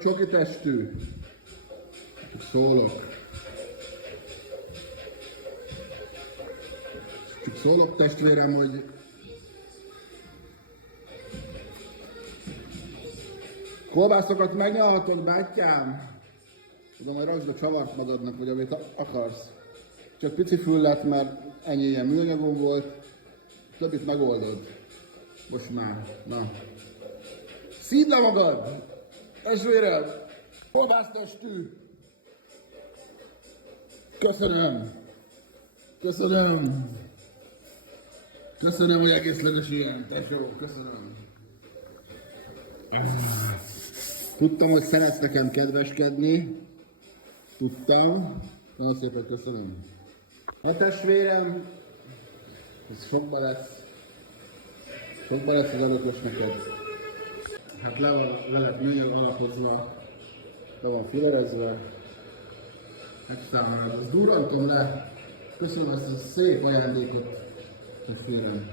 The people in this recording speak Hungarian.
csoki testű. Csak szólok. Csak szólok testvérem, hogy kolbászokat megnyalhatod, bátyám? Tudom, hogy rakd a csavart magadnak, vagy amit akarsz. Csak pici füllet, mert ennyi ilyen műanyagom volt. Többit megoldod. Most már. Na. Szídd le magad! Testvérem! Kolbásztestű! Köszönöm! Köszönöm! Köszönöm, hogy egészleges ilyen. Tesó, köszönöm. Tudtam, hogy szeretsz nekem kedveskedni. Tudtam. Nagyon szépen köszönöm. A testvérem, ez sokba lesz. Sokba lesz az örökös neked. Hát le lett műanyag alapozva. Le van füllerezve. Megszámolod. Azt durrantom le. Köszönöm ezt a szép ajándékot. Testvérem.